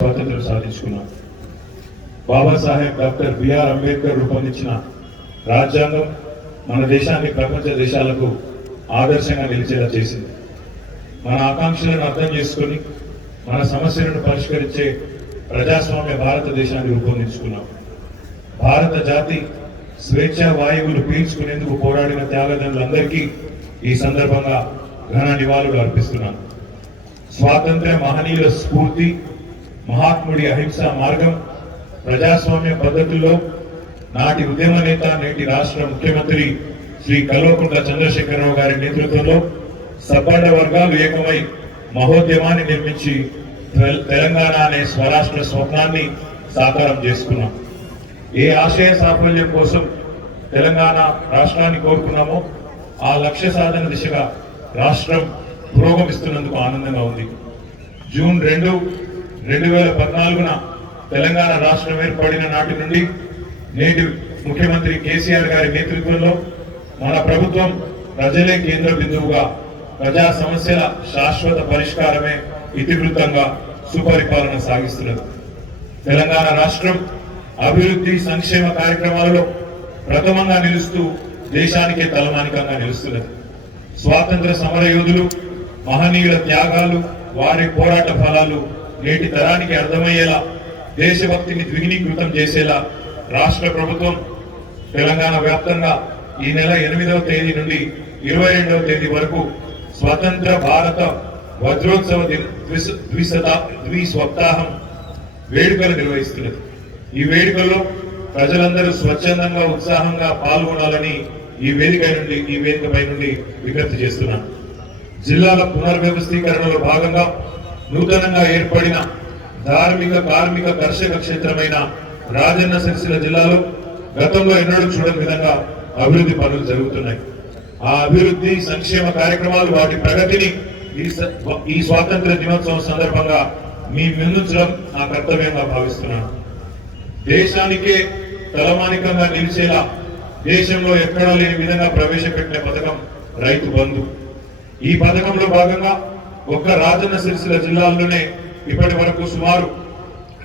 స్వాతంత్రం సాధించుకున్నాం. Babasaheb doctor BR Ambedkar రూపొందించిన రాజ్యాంగం మన దేశాన్ని ప్రపంచ దేశాలకు ఆదర్శంగా నిలిచేలా చేసింది. మన ఆకాంక్షలను అర్థం చేసుకుని మన సమస్యలను పరిష్కరించే ప్రజాస్వామ్య భారతదేశాన్ని రూపొందించుకున్నాం. భారత జాతి స్వేచ్ఛా వాయువులు పీల్చుకునేందుకు పోరాడిన త్యాగదనులందరికీ ఈ సందర్భంగా ఘన నివాళులు అర్పిస్తున్నాను. స్వాతంత్ర్య మహనీయుల స్ఫూర్తి, మహాత్ముడి అహింసా మార్గం, ప్రజాస్వామ్య పద్ధతుల్లో నాటి ఉద్యమ నేత, నేటి రాష్ట్ర ముఖ్యమంత్రి శ్రీ కల్వకుంట్ల చంద్రశేఖరరావు గారి నేతృత్వంలో సబ్బండ వర్గాలు ఏకమై మహోద్యమాన్ని నిర్మించి తెలంగాణ అనే స్వరాష్ట్ర స్వప్నాన్ని సాకారం చేసుకున్నాం. ఏ ఆశయ సాఫల్యం కోసం తెలంగాణ రాష్ట్రాన్ని కోరుకున్నామో ఆ లక్ష్య సాధన దిశగా రాష్ట్రం పురోగమిస్తున్నందుకు ఆనందంగా ఉంది. జూన్ 2, 2014న తెలంగాణ రాష్ట్రం ఏర్పడిన నాటి నుండి నేటి ముఖ్యమంత్రి కేసీఆర్ గారి నేతృత్వంలో మన ప్రభుత్వం ప్రజలే కేంద్ర బిందువుగా ప్రజా సమస్యల శాశ్వత పరిష్కారమే ఇతివృత్తంగా సుపరిపాలన సాగిస్తున్నది. తెలంగాణ రాష్ట్రం అభివృద్ధి సంక్షేమ కార్యక్రమాలలో ప్రథమంగా నిలుస్తూ దేశానికే తలమానికంగా నిలుస్తున్నది. స్వాతంత్ర సమర యోధులు, మహనీయుల త్యాగాలు, వారి పోరాట ఫలాలు నేటి తరానికి అర్థమయ్యేలా, దేశభక్తిని ద్విగుణీకృతం చేసేలా రాష్ట్ర ప్రభుత్వం తెలంగాణ వ్యాప్తంగా ఈ నెల 8వ తేదీ నుండి 22వ తేదీ వరకు స్వతంత్ర భారత వజ్రోత్సవ ద్విసప్తాహం వేడుకలు నిర్వహిస్తున్నది. ఈ వేడుకల్లో ప్రజలందరూ స్వచ్ఛందంగా, ఉత్సాహంగా పాల్గొనాలని ఈ వేదికపై నుండి విజ్ఞప్తి చేస్తున్నాను. జిల్లాల పునర్వ్యవస్థీకరణలో భాగంగా నూతనంగా ఏర్పడిన ధార్మిక, కార్మిక, కర్షక క్షేత్రమైన రాజన్న సిరిసిల్ల జిల్లాలో గతంలో ఎన్నడూ చూడని విధంగా అభివృద్ధి పనులు జరుగుతున్నాయి. ఆ అభివృద్ధి సంక్షేమ కార్యక్రమాలు, వాటి ప్రగతిని ఈ స్వాతంత్ర దినోత్సవం సందర్భంగా మీ ముందుంచడం నా కర్తవ్యంగా భావిస్తున్నాను. దేశానికే తలమానికంగా నిలిచేలా దేశంలో ఎక్కడా లేని విధంగా ప్రవేశపెట్టిన పథకం రైతు బంధు. ఈ పథకంలో భాగంగా ఒక్క రాజన్న సిరిసిల్ల జిల్లాలోనే ఇప్పటి వరకు సుమారు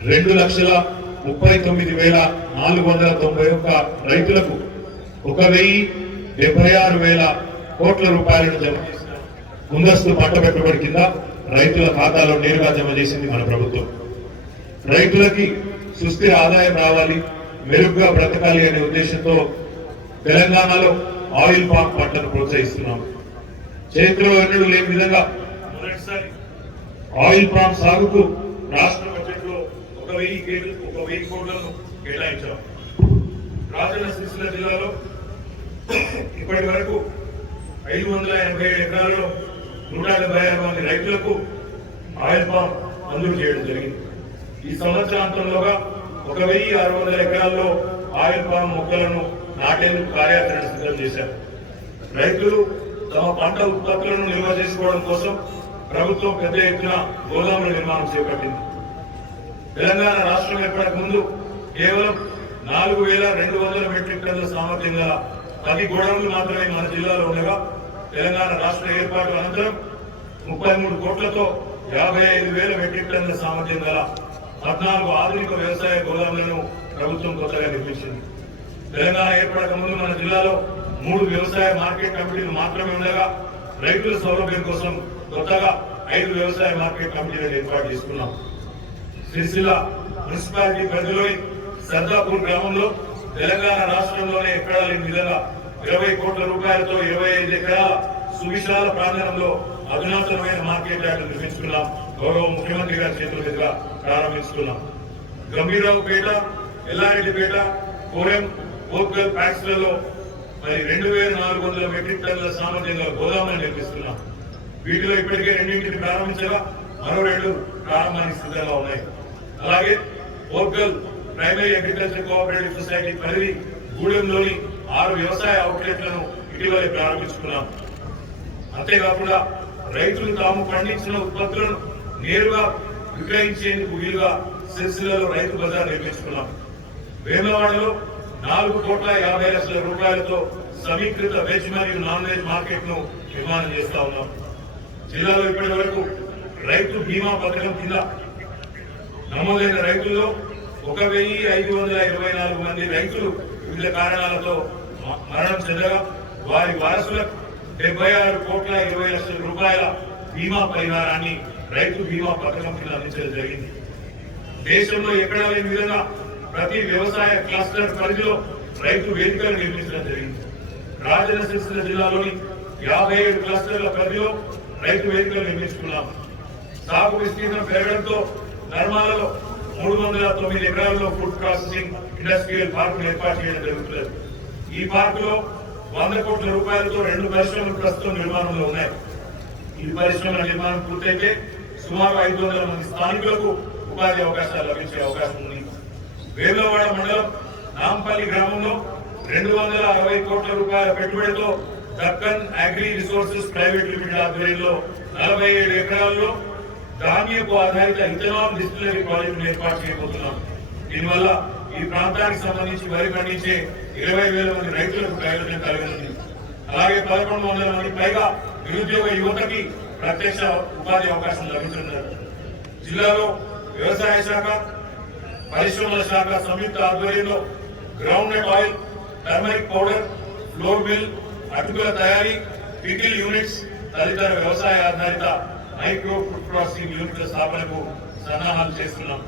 2,39,491 రైతులకు 1,76,000 కోట్ల రూపాయలను జమ చేసిన ముందస్తు పంట పెట్టుబడి కింద రైతుల ఖాతాలో నేరుగా జమ చేసింది మన ప్రభుత్వం. రైతులకి సుస్థిర ఆదాయం రావాలి, మెరుగ్గా బ్రతకాలి అనే ఉద్దేశంతో తెలంగాణలో ఆయిల్ పామ్ పంటను ప్రోత్సహిస్తున్నాం. చరిత్రలో ఎన్నడూ లేని విధంగా మొదటిసారి ఆయిల్ పామ్ సాగుకు రాష్ట్ర బడ్జెట్ లో 1,000 కోట్లను కేటాయించాం. రాజన్న సిరిసిల్ల జిల్లాలో ఇప్పటి వరకు 587 ఎకరాల్లో 176 మంది రైతులకు ఆయిల్ పామ్ మంజూరు చేయడం జరిగింది. ఈ సంవత్సరాంతంలోగా 1,600 ఎకరాల్లో ఆయిల్ పామ్ మొక్కలను నాటేందుకు కార్యాచరణ సిద్ధం చేశారు. రైతులు తమ పంట ఉత్పత్తులను నిల్వ చేసుకోవడం కోసం ప్రభుత్వం పెద్ద ఎత్తున గోదాముల నిర్మాణం చేపట్టింది. తెలంగాణ రాష్ట్రం ఏర్పడక ముందు కేవలం 4,200 మెట్రిక్ టన్నుల సామర్థ్యం గల 10 గోడౌన్లు మాత్రమే మన జిల్లాలో ఉండగా, తెలంగాణ రాష్ట్ర ఏర్పాటు అనంతరం 33 కోట్లతో 55,000 మెట్రిక్ టన్నుల సామర్థ్యం గల 14 ఆధునిక వ్యవసాయ గోదాములను ప్రభుత్వం కొత్తగా నిర్మించింది. తెలంగాణ ఏర్పడక ముందు మన జిల్లాలో 3 వ్యవసాయ మార్కెట్ కమిటీలు మాత్రమే ఉండగా, రైతుల సౌలభ్యం కోసం కొత్తగా 5 వ్యవసాయ మార్కెట్ కమిటీలను ఏర్పాటు చేసుకున్నాం. సిరిసిల్ల మున్సిపాలిటీ పరిధిలోని సర్దాపూర్ గ్రామంలో తెలంగాణ రాష్ట్రంలోనే ఎక్కడా లేని విధంగా 20 కోట్ల రూపాయలతో 25 ఎకరాల సువిశాల ప్రాంగణంలో అధునాతనమైన మార్కెట్ యార్డు నిర్మించుకున్నాం. గౌరవ ముఖ్యమంత్రి గారి చేతుల మీదుగా ప్రారంభించుకున్నాం. గంభీరావుపేట, ఎల్లారెడ్డిపేట, కోరెం, ఓర్గల్ ప్యాక్స్లలో మరి 2,400 మెట్రిక్ టన్నుల సామర్థ్యం గల గోదాములను నిర్మిస్తున్నాం. వీటిలో ఇప్పటికే 2 ప్రారంభించగా మరో 2 ప్రారంభానికి సిద్ధంగా ఉన్నాయి. అలాగే ఓర్గల్ ప్రైమరీ అగ్రికల్చర్ కోఆపరేటివ్ సొసైటీ పరిధి గూడెంలోని 6 వ్యవసాయ అవుట్లెట్లను ఇటీవలే ప్రారంభించుకున్నాం. అంతేకాకుండా రైతులు తాము పండించిన ఉత్పత్తులను నేరుగా విక్రయించేందుకు వీలుగా సిరిసిల్లలో రైతు బజార్ నిర్మించుకున్నాం. వేములవాడలో 4,50,00,000 రూపాయలతో సమీకృత వెజ్ మరియు నాన్ వెజ్ మార్కెట్ ను నిర్మాణం చేస్తా ఉన్నాం. జిల్లాలో ఇప్పటి వరకు రైతు బీమా పథకం కింద నమోదైన రైతుల్లో 1524 మంది రైతులు వివిధ కారణాలతో మరణం చెందగా వారి వారసులకు 76,20,00,000 రూపాయల బీమా పరిహారాన్ని రైతు బీమా పథకం కింద అందించడం జరిగింది. దేశంలో ఎక్కడా లేని విధంగా ప్రతి వ్యవసాయ క్లస్టర్ పరిధిలో రైతు వేదికలు నిర్మించడం జరిగింది. రాజన్న సిరిసిల్ల జిల్లాలోని 57 క్లస్టర్ల పరిధిలో రైతు వేదికలు నిర్మించుకున్నాం. సాగు విస్తీర్ణం పెరగడంతో నర్మాలలో 309 ఎకరాల్లో ఫుడ్ ప్రాసెసింగ్ ఇండస్ట్రియల్ పార్కులు ఏర్పాటు చేయడం జరుగుతుంది. ఈ పార్కులో 100 కోట్ల రూపాయలతో 2 పరిశ్రమలు ప్రస్తుతం నిర్మాణంలో ఉన్నాయి. ఈ పరిశ్రమల నిర్మాణం పూర్తయితే సుమారు 500 మంది స్థానికులకు ఉపాధి అవకాశాలు లభించే అవకాశం ఉంది. వేములవాడ మండలం నాంపల్లి గ్రామంలో 260 కోట్ల రూపాయల పెట్టుబడితో Deccan agri resources private limited ఆధ్వర్యంలో 47 ఎకరాల్లో ధాన్యపు ఆధారిత ఇథనాల్ డిస్టిలరీ ప్రాజెక్టును ఏర్పాటు చేయబోతున్నాం. దీనివల్ల ఈ ప్రాంతానికి సంబంధించి వరి పండించే 20,000 మంది రైతులకు ప్రయోజనం కలుగుతుంది. అలాగే 1100 మంది పైగా నిరుద్యోగ యువతకి ప్రత్యక్ష ఉపాధి అవకాశం లభించనున్నారు. జిల్లాలో వ్యవసాయ శాఖ, పరిశ్రమల శాఖ సంయుక్త ఆధ్వర్యంలో ground nut oil, turmeric powder, flour mill, అటుకుల తయారీ, పికిల్ యూనిట్స్ తదితర వ్యవసాయ ఆధారిత మైక్రో ఫుడ్ ప్రాసెసింగ్ యూనిట్ల స్థాపనకు సన్నాహాలు చేస్తున్నాం.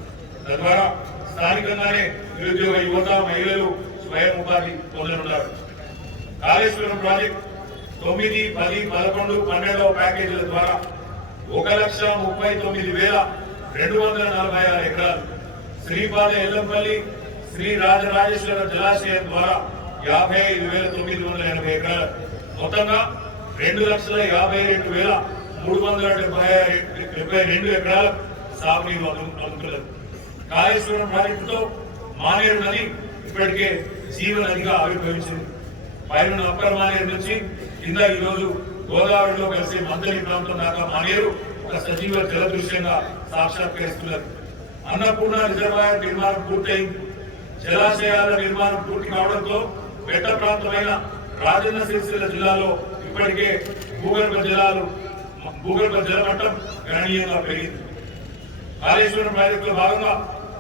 తద్వారా స్థానికంగానే నిరుద్యోగ యువత, మహిళలు స్వయం ఉపాధి పొందనున్నారు. కాళేశ్వరం ప్రాజెక్ట్ 9, 10, 11, 12వ ప్యాకేజీల ద్వారా 1,39,246 ఎకరాలు, శ్రీపాద ఎల్లంపల్లి, శ్రీ రాజరాజేశ్వర జలాశయం ద్వారా 55,980 ఎకరాలు, మొత్తంగా 2,52,372 ఎకరాల సాగునీరు అందుతున్నారు. కాళేశ్వరం ప్రాజెక్టుతో మానేరు నది ఇప్పటికే జీవ నదిగా ఆవిర్భవించింది. పైన అప్పర్ మానేరు నుంచి కింద ఈరోజు గోదావరిలో కలిసే మందలి ప్రాంతం దాకా మానేరు ఒక సజీవ జల దృశ్యంగా సాక్షాత్కరిస్తున్నారు. అన్నపూర్ణ రిజర్వాయర్ నిర్మాణం పూర్తయింది. జలాశయాల నిర్మాణం పూర్తి కావడంతో పెట్ట ప్రాంతమైన రాజన్న సిరిసిల్ల జిల్లాలో ఇప్పటికే భూగర్భ జలమట్టం గణనీయంగా పెరిగింది. కాళేశ్వరం ప్రాజెక్టులో భాగంగా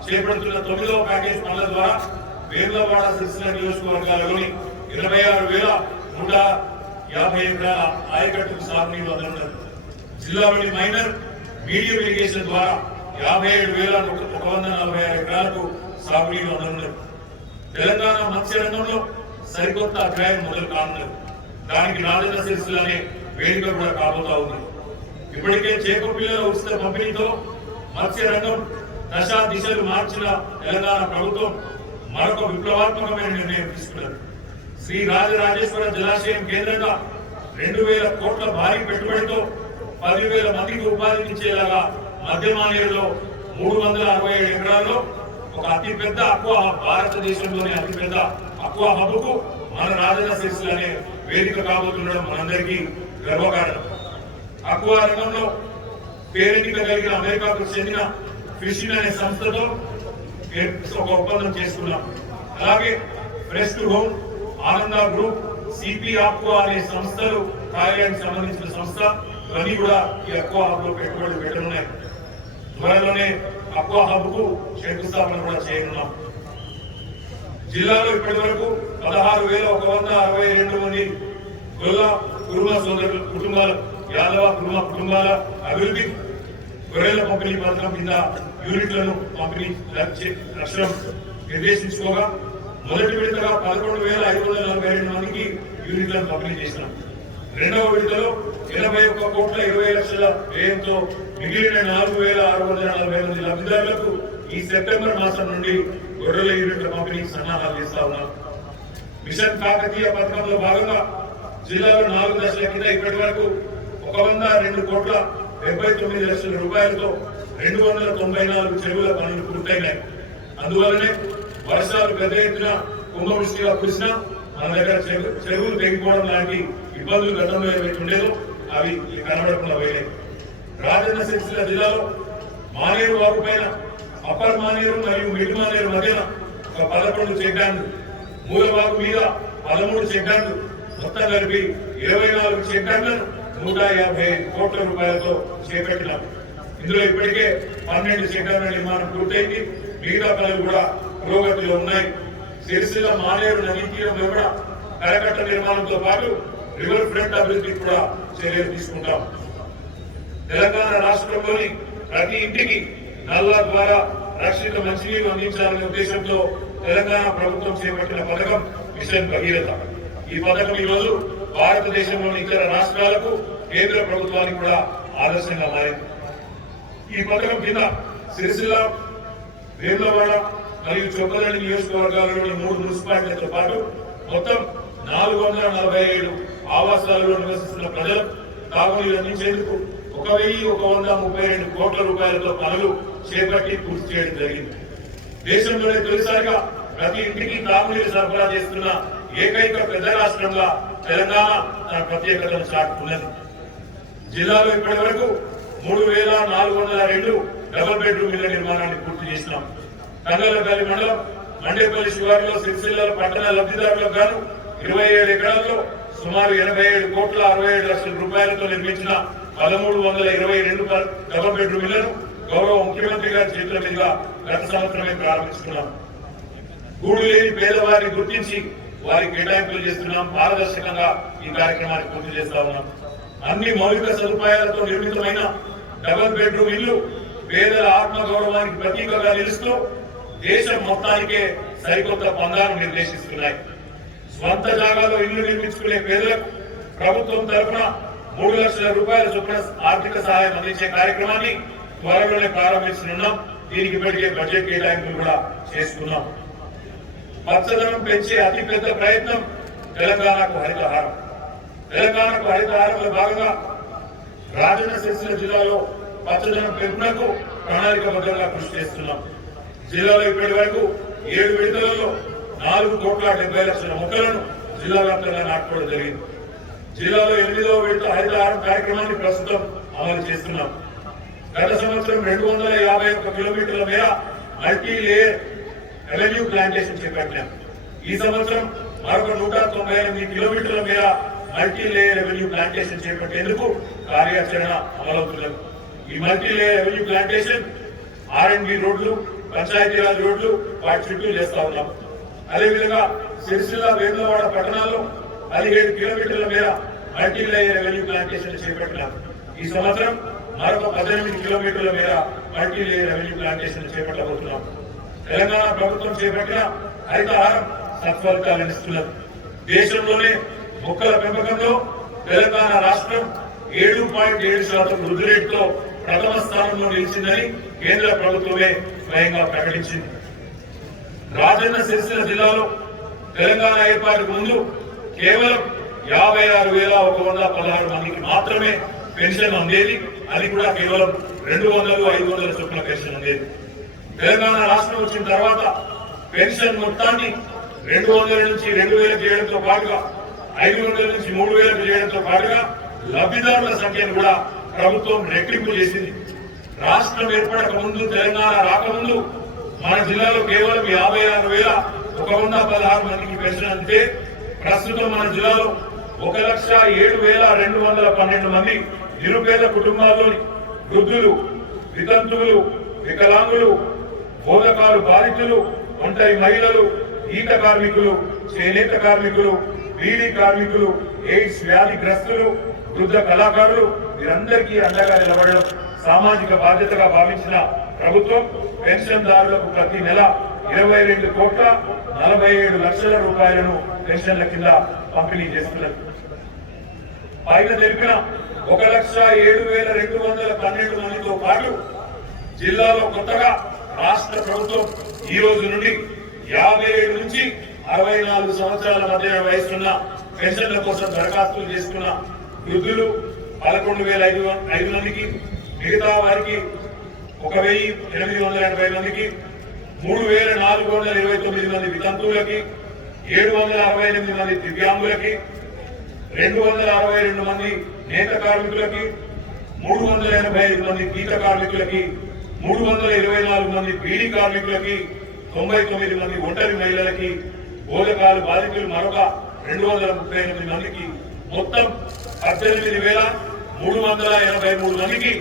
చేపడుతున్న 9వ ప్యాకేజ్ పనుల ద్వారా వేములవాడ సిరిసిల్ల నియోజకవర్గాలలోని 26,150 ఎకరాల ఆయకట్టుకు సాగునీరు అందనున్నారు. జిల్లాలోని మైనర్, మీడియం ఇరిగేషన్ ద్వారా 57,146 ఎకరాలకు సాగునీరు అందనున్నారు. తెలంగాణ మత్స్య రంగంలో సరికొత్త అధ్యాయం మొదలు కానున్నారు. దానికి రాజన్న సిరిసిల్ల అనే వేదిక కూడా కాబోతా ఉంది. ఇప్పటికే చేప పిల్లల ఉచిత పంపిణీతో మత్స్య రంగం దశా దిశలు మార్చిన తెలంగాణ ప్రభుత్వం మరొక విప్లవాత్మకమైన నిర్ణయం తీసుకున్నారు. శ్రీ రాజరాజేశ్వర జలాశయం కేంద్రంగా 2,000 కోట్ల భారీ పెట్టుబడితో 10,000 మందికి ఉపాధినిచ్చేలాగా మధ్య మానేరులో 367 ఎకరాల్లో ఒక అతిపెద్ద అక్వా హబ్, భారతదేశంలోని అతిపెద్ద అక్వా హబ్ కు మన రాజన్న సిరిసిల్ల అనే వేదిక కాబోతుండడం మనందరికీ గర్వకారణం. అక్వా రంగంలో పేరెన్నిక కలిగిన అమెరికాకు చెందిన ఫిషింగ్ అనే సంస్థతో ఒక ఒప్పందం చేసుకున్నాం. అలాగే ఫ్రెష్ టు హోమ్, ఆనంద గ్రూప్, సిపి ఆక్వా అనే సంస్థలు కార్యాలయానికి సంబంధించిన సంస్థ ఇవన్నీ కూడా ఈ అక్వా హబ్ లో పెట్టుబడులు పెట్టనున్నాయి. త్వరలోనే అక్వా హబ్ కు శంకుస్థాపన కూడా చేయనున్నాం. జిల్లాలో ఇప్పటి వరకు 16,162 మంది గొల్ల కుటుంబ సోదరుల కుటుంబాల, యాదవ కుటుంబాల అభివృద్ధి గొర్రెల పంపిణీ పథకం కింద యూనిట్లను పంపిణీ లక్ష్యం నిర్దేశించుకోగా మొదటి విడతగా 11,542 మందికి యూనిట్లను పంపిణీ చేసినాం. రెండవ విడతలో 81,20,00,000 వ్యయంతో మిగిలిన 4,640 మంది లబ్ధిదారులకు ఈ సెప్టెంబర్ మాసం నుండి గొర్రెల యూనిట్ల పంపిణీకి సన్నాహాలు చేస్తా ఉన్నాం. మిషన్ కాకతీయ పథకంలో భాగంగా జిల్లాలో 4 దశల కింద ఇప్పటి వరకు 102,79,00,000 రూపాయలతో 294 చెరువుల పనులు పూర్తయినాయి. అందువల్లనే వర్షాలు పెద్ద ఎత్తున కుంభవృష్టిగా కురిసినా మన దగ్గర చెరువులు తెగిపోవడం లాంటి ఇబ్బందులు గతంలో ఏవైతే ఉండేదో అవి కనబడకుండా పోయినాయి. రాజన్న సిరిసిల్ల జిల్లాలో మానేరు వాగు పైన అప్పర్ మానేరు మరియు మిడ్ మానేరు మధ్యన ఒక 11 చెక్ డ్యాంలు, మూలవాగు మీద 13 చెక్ డ్యాంలు, మొత్తం కలిపి 24 చెక్ డ్యాంలను 150 కోట్ల రూపాయలతో చేపట్టినారు. ఇందులో ఇప్పటికే 12 సెంటర్ల నిర్మాణం పూర్తయింది. మిగతా పనులు కూడా పురోగతిలో ఉన్నాయి. సిరిసిల్ల మానేరు నదీ తీరం వెంబడ కరకట్ట నిర్మాణంతో పాటు రివర్ ఫ్రంట్ అభివృద్ధికి కూడా చర్యలు తీసుకుంటాం. తెలంగాణ రాష్ట్రంలోని ప్రతి ఇంటికి నల్లా ద్వారా రక్షిత మంచినీరు అందించాలనే ఉద్దేశంతో తెలంగాణ ప్రభుత్వం చేపట్టిన పథకం మిషన్ భగీరథ. ఈ పథకం ఈ రోజు భారతదేశంలోని ఇతర రాష్ట్రాలకు కేంద్ర ప్రభుత్వానికి కూడా ఆదర్శంగా మారింది. ఈ పథకం కింద సిరిసిల్ల, వేములవాడ మరియు చొక్కదండి నియోజకవర్గాలలోని 3 మున్సిపాలిటీలతో పాటు మొత్తం 447 ఆవాసాలలో నివసిస్తున్న ప్రజలు తాగునీరు అందించేందుకు 1132 కోట్ల రూపాయలతో పనులు చేపట్టి పూర్తి చేయడం జరిగింది. దేశంలోనే తొలిసారిగా ప్రతి ఇంటికి తాగునీరు సరఫరా చేస్తున్న ఏకైక పెద్ద రాష్ట్రంగా తెలంగాణ తన ప్రత్యేకతను చాటుకున్నది. జిల్లాలో ఇప్పటి వరకు 3402 డబుల్ బెడ్రూమ్ ఇళ్ల నిర్మాణాన్ని పూర్తి చేసినాం. కంగలపల్లి మండలం మండేపల్లి శివారులో సిరిసిల్ల పట్టణ లబ్ధిదారులకు గాను 27 ఎకరాల్లో సుమారు 87 కోట్ల 67 లక్షల రూపాయలతో నిర్మించిన 1322 డబుల్ బెడ్రూమ్ ఇళ్లను గౌరవ ముఖ్యమంత్రి గారి చేతుల మీదుగా గత సంవత్సరమే ప్రారంభించుకున్నాం. గూడు లేని పేదవారిని గుర్తించి వారికి కేటాయింపులు చేస్తున్నాం. పారదర్శకంగా ఈ కార్యక్రమాన్ని పూర్తి చేస్తా ఉన్నాం. అన్ని మౌలిక సదుపాయాలతో నిర్మితమైన డబుల్ బెడ్రూమ్ ఇల్లు పేదల ఆత్మ గౌరవానికి ప్రతీకగా నిలుస్తూ దేశం మొత్తానికే సరికొత్త పందాను నిర్దేశిస్తున్నాయి. స్వంత జాగాలో ఇల్లు నిర్మించుకునే పేదలకు ప్రభుత్వం తరఫున 3 లక్షల రూపాయల చొప్పున ఆర్థిక సహాయం అందించే కార్యక్రమాన్ని త్వరలోనే ప్రారంభించనున్నాం. దీనికి ఇప్పటికే బడ్జెట్ కేటాయింపులు కూడా చేసుకున్నాం. పచ్చదనం పెంచే అతిపెద్ద ప్రయత్నం తెలంగాణకు హరితహారం. తెలంగాణకు హరితహారంలో భాగంగా రాజన్న సిరిసిల్ల జిల్లాలో పచ్చదనం పెంపునకు ప్రణాళికబద్ధంగా కృషి చేస్తున్నాం. జిల్లాలో ఇప్పటి వరకు 7 విడతలలో 4,70,00,000 మొక్కలను జిల్లా వ్యాప్తంగా నాటుకోవడం జరిగింది. జిల్లాలో 8వ విడత హరితహారం కార్యక్రమాన్ని ప్రస్తుతం అమలు చేస్తున్నాం. గత సంవత్సరం 251 కిలోమీటర్ల మేర మల్టీ లేయర్ రెవెన్యూ ప్లాంటేషన్ చేపట్టాం. ఈ సంవత్సరం మరొక 198 కిలోమీటర్ల మేర మల్టీ లేయర్ రెవెన్యూ ప్లాంటేషన్ చేపట్టేందుకు కార్యాచరణ అమలవుతున్నది. ఈ multi layer revenue plantation R&B రోడ్లు, పంచాయతీరాజ్ రోడ్లు వాటి చుట్టూ చేస్తా ఉన్నాం. అదేవిధంగా సిరిసిల్ల, వేములవాడ పట్టణాల్లో 17 కిలోమీటర్ల మేర మల్టీ లేయర్ రెవెన్యూ ప్లాంటేషన్ చేపట్టినాం. ఈ సంవత్సరం మరొక 18 కిలోమీటర్ల మేర మల్టీ లేయర్ రెవెన్యూ ప్లాంటేషన్ చేపట్టబోతున్నాం. తెలంగాణ ప్రభుత్వం చేపట్టిన హరితహారం సత్ఫలితాలను ఇస్తున్నది. దేశంలోనే మొక్కల పెంపకంలో తెలంగాణ రాష్ట్రం 7.7% వృద్ధి రేటుతో ప్రథమ స్థానంలో నిలిచిందని కేంద్ర ప్రభుత్వమే స్వయంగా ప్రకటించింది. రాజన్న సిరిసిల్ల జిల్లాలో తెలంగాణ ఏర్పాటుకు ముందు కేవలం 56,116 మందికి మాత్రమే పెన్షన్ అందేది. అది కూడా కేవలం 200-500 చొప్పున పెన్షన్ అందేది. తెలంగాణ రాష్ట్రం వచ్చిన తర్వాత పెన్షన్ మొత్తాన్ని 200 నుంచి 2,000 చేయడంతో పాటుగా 500 నుంచి 3,000 చేయడంతో పాటుగా లబ్ధిదారుల సంఖ్యను కూడా ప్రభుత్వం రెట్టింపు చేసింది. రాష్ట్రం ఏర్పడక ముందు, తెలంగాణ రాకముందు మన జిల్లాలో కేవలం 56,116 మందికి పెన్షన్ అందితే ప్రస్తుతం మన జిల్లాలో 1,07,212 మంది నిరుపేద కుటుంబాల్లోని వృద్ధులు, వితంతువులు, వికలాంగులు, బోధకాలు బాధితులు, ఒంటరి మహిళలు, ఈత కార్మికులు, చేనేత కార్మికులు, బీడీ కార్మికులు, ఎయిడ్స్ వ్యాధిగ్రస్తులు, వృద్ధ కళాకారులు వీరందరికీ అండగా నిలబడడం సామాజిక బాధ్యతగా భావించిన ప్రభుత్వం పెన్షన్దారులకు ప్రతి నెల 22,47,00,000 రూపాయలను పెన్షన్ల కింద పంపిణీ చేస్తున్నది. పైన తెలిపిన 1,07,212 మందితో పాటు జిల్లాలో కొత్తగా రాష్ట్ర ప్రభుత్వం ఈ రోజు నుండి 57 నుంచి 64 సంవత్సరాల మధ్య వయసున్న పెన్షన్ల కోసం దరఖాస్తులు చేసుకున్న వృద్ధులు 11,505 మందికి, మిగతా వారికి 1,880 మందికి, 3,429 మంది వితంతువులకి, 768 మంది దివ్యాంగులకి, 262 మంది నేత కార్మికులకి, 385 మంది గీత కార్మికులకి, 324 మంది బీడీ కార్మికులకి, 99 మంది ఒంటరి మహిళలకి, బోధకాలు బాధితులు మరొక 238 మందికి, మొత్తం 18,383 మందికి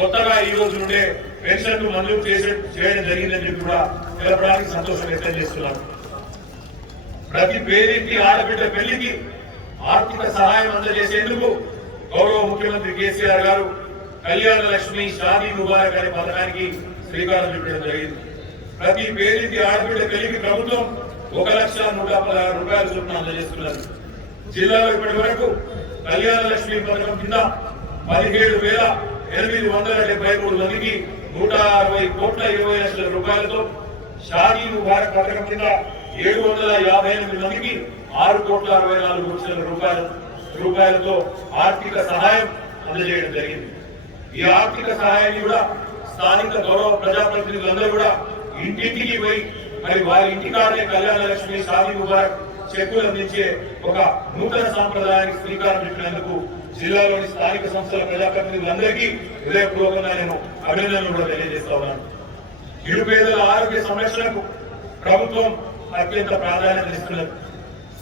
కొత్తగా ఈ రోజు నుండే పెన్షన్ మంజూరు చేయడం జరిగిందని చెప్పి కూడా తెలపడానికి సంతోషం వ్యక్తం చేస్తున్నాను. ప్రతి పేరింటి ఆడబిడ్డ పెళ్లికి ఆర్థిక సహాయం అందజేసేందుకు గౌరవ ముఖ్యమంత్రి కేసీఆర్ గారు కళ్యాణ లక్ష్మి షాదీ ముబారక్ అనే పథకానికి శ్రీకారం చుట్టడం జరిగింది. ప్రతి పేరింటి ఆడబిడ్డ పెళ్లికి ప్రభుత్వం 1,116,000 రూపాయల చొప్పున అందజేస్తున్నారు. జిల్లాలో ఇప్పటి వరకు కళ్యాణ లక్ష్మి పథకం కింద 17,873 మందికి 160,20,00,000 రూపాయలతో, షాదీ ముబారక్ పథకం కింద 758 మందికి 6,64,00,000 రూపాయలతో ఆర్థిక సహాయం అందజేయడం జరిగింది. ఈ ఆర్థిక సహాయాన్ని కూడా స్థానిక గౌరవ ప్రజాప్రతినిధులందరూ కూడా ఇంటింటికి పోయి మరి వారి ఇంటికాడే కళ్యాణ లక్ష్మి షాదీ ముబారక్ చెక్కులు అందించే ఒక నూతన సాంప్రదాయానికి శ్రీకారం చుట్టినందుకు జిల్లాలోని స్థానిక సంస్థల ప్రజాప్రతినిధులందరికీ హృదయపూర్వకంగా నేను అభినందనలు కూడా తెలియజేస్తా ఉన్నాను. నిరుపేదల ఆరోగ్య సంరక్షణకు ప్రభుత్వం అత్యంత ప్రాధాన్యత ఇస్తున్నది.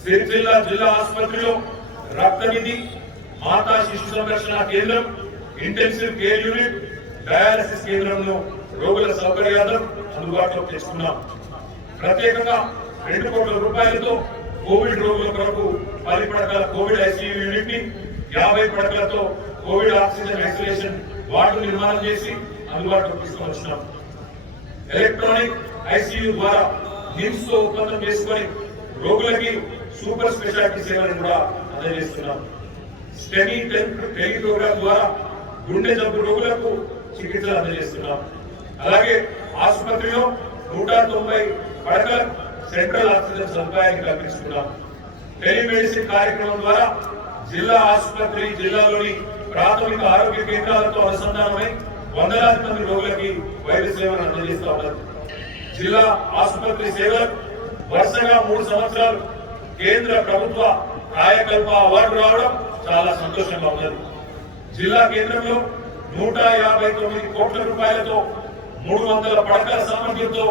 సిరిసిల్ల జిల్లా ఆసుపత్రిలో రక్తనిధి, మాతా శిశు సంరక్షణ కేంద్రం, ఇంటెన్సివ్ కేర్ యూనిట్, డయాలసిస్ కేంద్రంలో రోగుల సౌకర్యాలను అందుబాటులోకి తెచ్చుకున్నాం. ప్రత్యేకంగా 2 కోట్ల రూపాయలతో కోవిడ్ రోగుల కొరకు 10 పడకల కోవిడ్ ఐసీయూ యూనిట్ ని, 50 పడకలతో కోవిడ్ ఆక్సిజన్ ఐసోలేషన్ వార్డు నిర్మాణం చేసి అందుబాటులోకి తీసుకొచ్చినాం. ఎలక్ట్రానిక్ ఐసీయూ ద్వారా నిమ్స్ తో ఒప్పందం చేసుకుని రోగులకి సూపర్ స్పెషాలిటీ సేవలను కూడా అందజేస్తున్నాం. స్టెమీ టెలిప్రోగ్రామ్ ద్వారా గుండె జబ్బు రోగులకు చికిత్సలు అందజేస్తున్నాం. అలాగే ఆసుపత్రిలో 190 పడకల సెంట్రల్ ఆక్సిజన్ సదుపాయాన్ని కల్పిస్తున్నాం. టెలిమెడిసిన్ కార్యక్రమం ద్వారా జిల్లాలోని ప్రాథమిక ఆరోగ్య కేంద్రాలతో అనుసంధానమై వందలాది మంది రోగులకి వైద్య సేవలు అందజేస్తా ఉన్నారు. జిల్లా ఆసుపత్రి సేవలు వరుసగా 3 సంవత్సరాలు కేంద్ర ప్రభుత్వ కాయకల్ప అవార్డు రావడం చాలా సంతోషంగా ఉన్నది. జిల్లా కేంద్రంలో 159 కోట్ల రూపాయలతో 300 పడకల సామర్థ్యంతో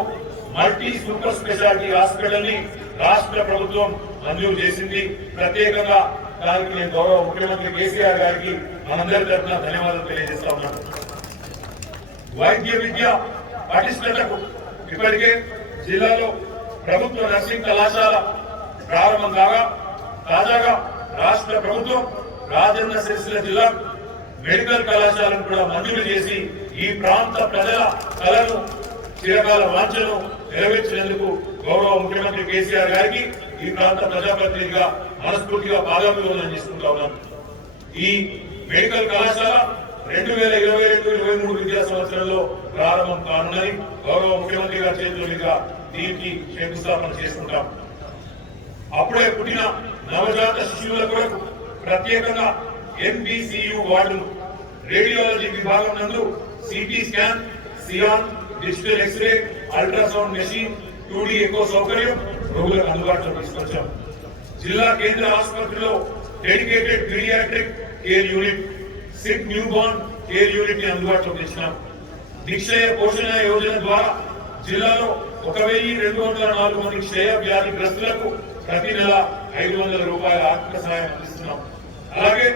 మల్టీ సూపర్ స్పెషాలిటీ హాస్పిటల్ ని రాష్ట్ర ప్రభుత్వం మంజూరు చేసింది. ప్రత్యేకంగా దానికి నేను గౌరవ ముఖ్యమంత్రి కేసీఆర్ గారికి మనందరి తరఫున ధన్యవాదాలు తెలియజేస్తా ఉన్నాను. వైద్య విద్య పటిష్టతకు ఇప్పటికే జిల్లాలో ప్రభుత్వ నర్సింగ్ కళాశాల ప్రారంభం కాగా తాజాగా రాష్ట్ర ప్రభుత్వం రాజన్న సిరిసిల్ల జిల్లా మెడికల్ కళాశాలను కూడా మంజూరు చేసి ఈ ప్రాంత ప్రజల కళను, చిరకాల వాంఛను నెరవేర్చినందుకు గౌరవ ముఖ్యమంత్రి కేసీఆర్ గారికి ఈ ప్రాంత ప్రజాప్రతినిధిగా మనస్ఫూర్తిగా పాదాభివందనం చేసుకుంటా ఉన్నాను. ఈ మెడికల్ కళాశాల 2022-23 విద్యా సంవత్సరంలో ప్రారంభం కానున్నది. గౌరవ ముఖ్యమంత్రి గారి చేతులుగా దీనికి శంకుస్థాపన చేసుకుంటాం. అప్పుడే పుట్టిన నవజాత శిశువుల కొరకు ప్రత్యేకంగా NBCU వార్డులు, రేడియాలజీ విభాగం నందు సిటీ స్కాన్, సియాన్, digital X-ray, ultrasound machine, 2D echo సౌకర్యం రోగులకు అందుబాటులో తీసుకొచ్చాం. జిల్లా కేంద్ర ఆసుపత్రిలో dedicated paediatric care unit, sick newborn care unit ని అందుబాటులో తెచ్చినాం. నిక్షయ పోషణ యోజన ద్వారా జిల్లాలో 1,204 మంది క్షయ వ్యాధి గ్రస్తులకు ప్రతి నెల 500 రూపాయల ఆర్థిక సహాయం అందిస్తున్నాం. అలాగే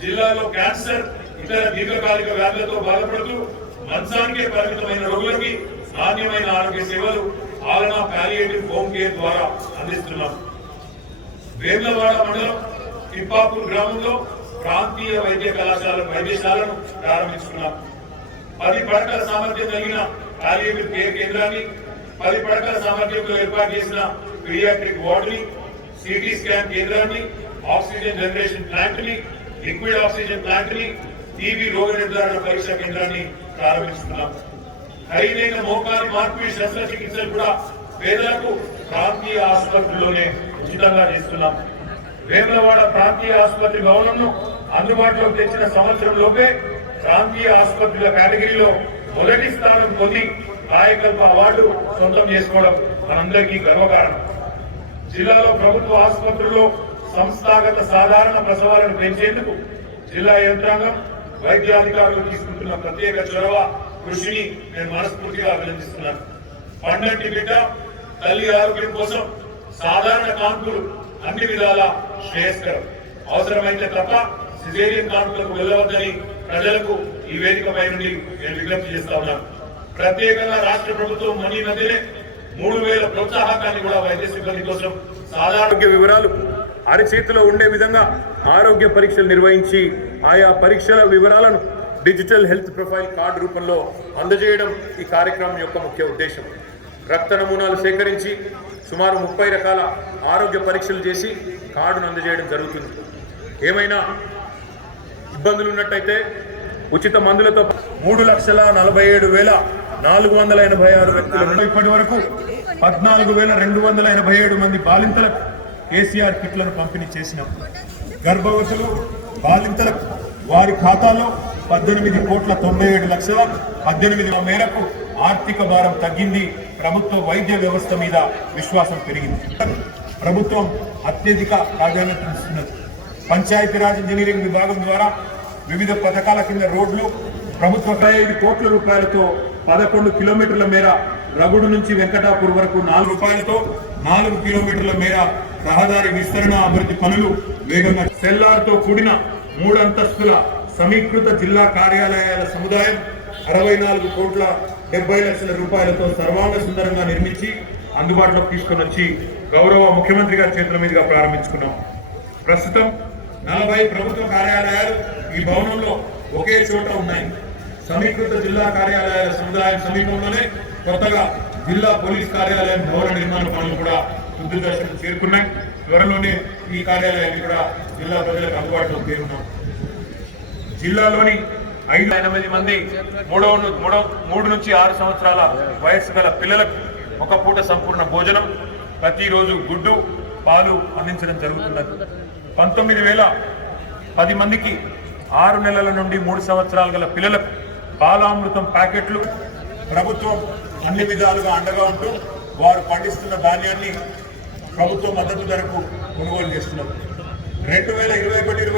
జిల్లాలో క్యాన్సర్, ఇతర దీర్ఘకాలిక వ్యాధులతో బాధపడుతూ మంచానికే పరిమితమైన రోగులకి నాణ్యమైన ఆరోగ్య సేవలు ఆలనా పాలియేటివ్ హోమ్ కేర్ ద్వారా అందిస్తున్నాం. వేములవాడ మండలం తిప్పాపూర్ గ్రామంలో ప్రాంతీయ వైద్య వైద్యశాలను ప్రారంభించుకున్నాం. 10 పడకల సామర్థ్యం కలిగిన పాలియేటివ్ కేర్ కేంద్రాన్ని, 10 పడకల సామర్థ్యంతో ఏర్పాటు చేసిన పీడియాట్రిక్ వార్డుని, సిటీ స్కాన్ కేంద్రాన్ని, ఆక్సిజన్ జనరేషన్ ప్లాంట్ ని, లిక్విడ్ ఆక్సిజన్ ప్లాంట్ ని, టీబీ రోగ నిర్ధారణ పరీక్ష కేంద్రాన్ని ప్రారంభిస్తున్నాం. ఖరీదైన మోకాలి మార్పిడి శస్త్రచికిత్సలు కూడా పేదలకు ప్రాంతీయ ఆసుపత్రుల్లోనే ఉచితంగా చేస్తున్నాం. వేములవాడ ప్రాంతీయ ఆసుపత్రి భవనంను అందుబాటులోకి తెచ్చిన సంవత్సరంలోపే ప్రాంతీయ ఆసుపత్రుల కేటగిరీలో మొదటి స్థానం పొంది కాయకల్ప అవార్డు సొంతం చేసుకోవడం మనందరికీ గర్వకారణం. జిల్లాలో ప్రభుత్వ ఆసుపత్రుల్లో సంస్థాగత సాధారణ ప్రసవాలను పెంచేందుకు జిల్లా యంత్రాంగం, వైద్యాధికారులు తీసుకుంటున్న ప్రత్యేక చొరవ, కృషిని నేను మనస్ఫూర్తిగా అభినందిస్తున్నాను. పండంటి బిడ్డ తల్లి ఆరోగ్యం కోసం సాధారణ కాన్పులు అన్ని విధాల శ్రేయస్కరం. అవసరమైతే తప్ప సిజేరియన్ కాన్పులకు వెళ్ళవద్దని ప్రజలకు ఈ వేదికపై నుండి నేను విజ్ఞప్తి చేస్తా ఉన్నాను. ప్రత్యేకంగా రాష్ట్ర ప్రభుత్వం మొన్న మధ్యనే 3000 ప్రోత్సాహకాన్ని కూడా వైద్య సిబ్బంది కోసం సాధారణ వివరాలు అరచేతిలో ఉండే విధంగా ఆరోగ్య పరీక్షలు నిర్వహించి ఆయా పరీక్షల వివరాలను డిజిటల్ హెల్త్ ప్రొఫైల్ కార్డు రూపంలో అందజేయడం ఈ కార్యక్రమం యొక్క ముఖ్య ఉద్దేశం. రక్త నమూనాలు సేకరించి సుమారు 30 రకాల ఆరోగ్య పరీక్షలు చేసి కార్డును అందజేయడం జరుగుతుంది. ఏమైనా ఇబ్బందులు ఉన్నట్టయితే ఉచిత మందులతో 3,47,486 వ్యక్తులు ఇప్పటి వరకు 14,287 మంది బాలింతలకు కేసీఆర్ కిట్లను పంపిణీ చేసినాం. గర్భవతులు బాలింతలకు వారి ఖాతాలో 18,97,18,000 మేరకు ఆర్థిక భారం తగ్గింది. ప్రభుత్వ వైద్య వ్యవస్థ మీద విశ్వాసం పెరిగింది. ప్రభుత్వం అత్యధిక ప్రాధాన్యత ఇస్తున్నది. పంచాయతీరాజ్ ఇంజనీరింగ్ విభాగం ద్వారా వివిధ పథకాల కింద రోడ్లు ప్రభుత్వ 5 కోట్ల రూపాయలతో 11 కిలోమీటర్ల మేర రగుడు నుంచి వెంకటాపూర్ వరకు 4 రూపాయలతో 4 కిలోమీటర్ల మేర రహదారి విస్తరణ అభివృద్ధి పనులు వేగంగా. సెల్లార్తో కూడిన 3 అంతస్తుల సమీకృత జిల్లా కార్యాలయాల సముదాయం 64,70,00,000 రూపాయలతో సర్వాంగ సుందరంగా నిర్మించి అందుబాటులోకి తీసుకొని వచ్చి గౌరవ ముఖ్యమంత్రి గారి చేతుల మీదుగా ప్రారంభించుకున్నాం. ప్రస్తుతం 40 ప్రభుత్వ కార్యాలయాలు ఈ భవనంలో ఒకే చోట ఉన్నాయి. సమీకృత జిల్లా కార్యాలయాల సముదాయం సమీపంలోనే కొత్తగా జిల్లా పోలీస్ కార్యాలయం భవన నిర్మాణ పనులు కూడా తుది దశకు చేరుకున్నాయి. త్వరలోనే ఈ కార్యాలయాన్ని కూడా జిల్లా ప్రజలకు అందుబాటులోకి చేరుకున్నాం. జిల్లాలోని 508 మంది 3 నుంచి 6 సంవత్సరాల వయస్సు గల పిల్లలకు ఒక పూట సంపూర్ణ భోజనం, ప్రతిరోజు గుడ్డు పాలు అందించడం జరుగుతున్నది. 19,010 మందికి 6 నెలల నుండి 3 సంవత్సరాలు గల పిల్లలకు పాలామృతం ప్యాకెట్లు ప్రభుత్వం అన్ని విధాలుగా అండగా ఉంటూ వారు పండిస్తున్న ధాన్యాన్ని ప్రభుత్వ మద్దతు ధరకు కొనుగోలు చేస్తున్నారు. 2021-22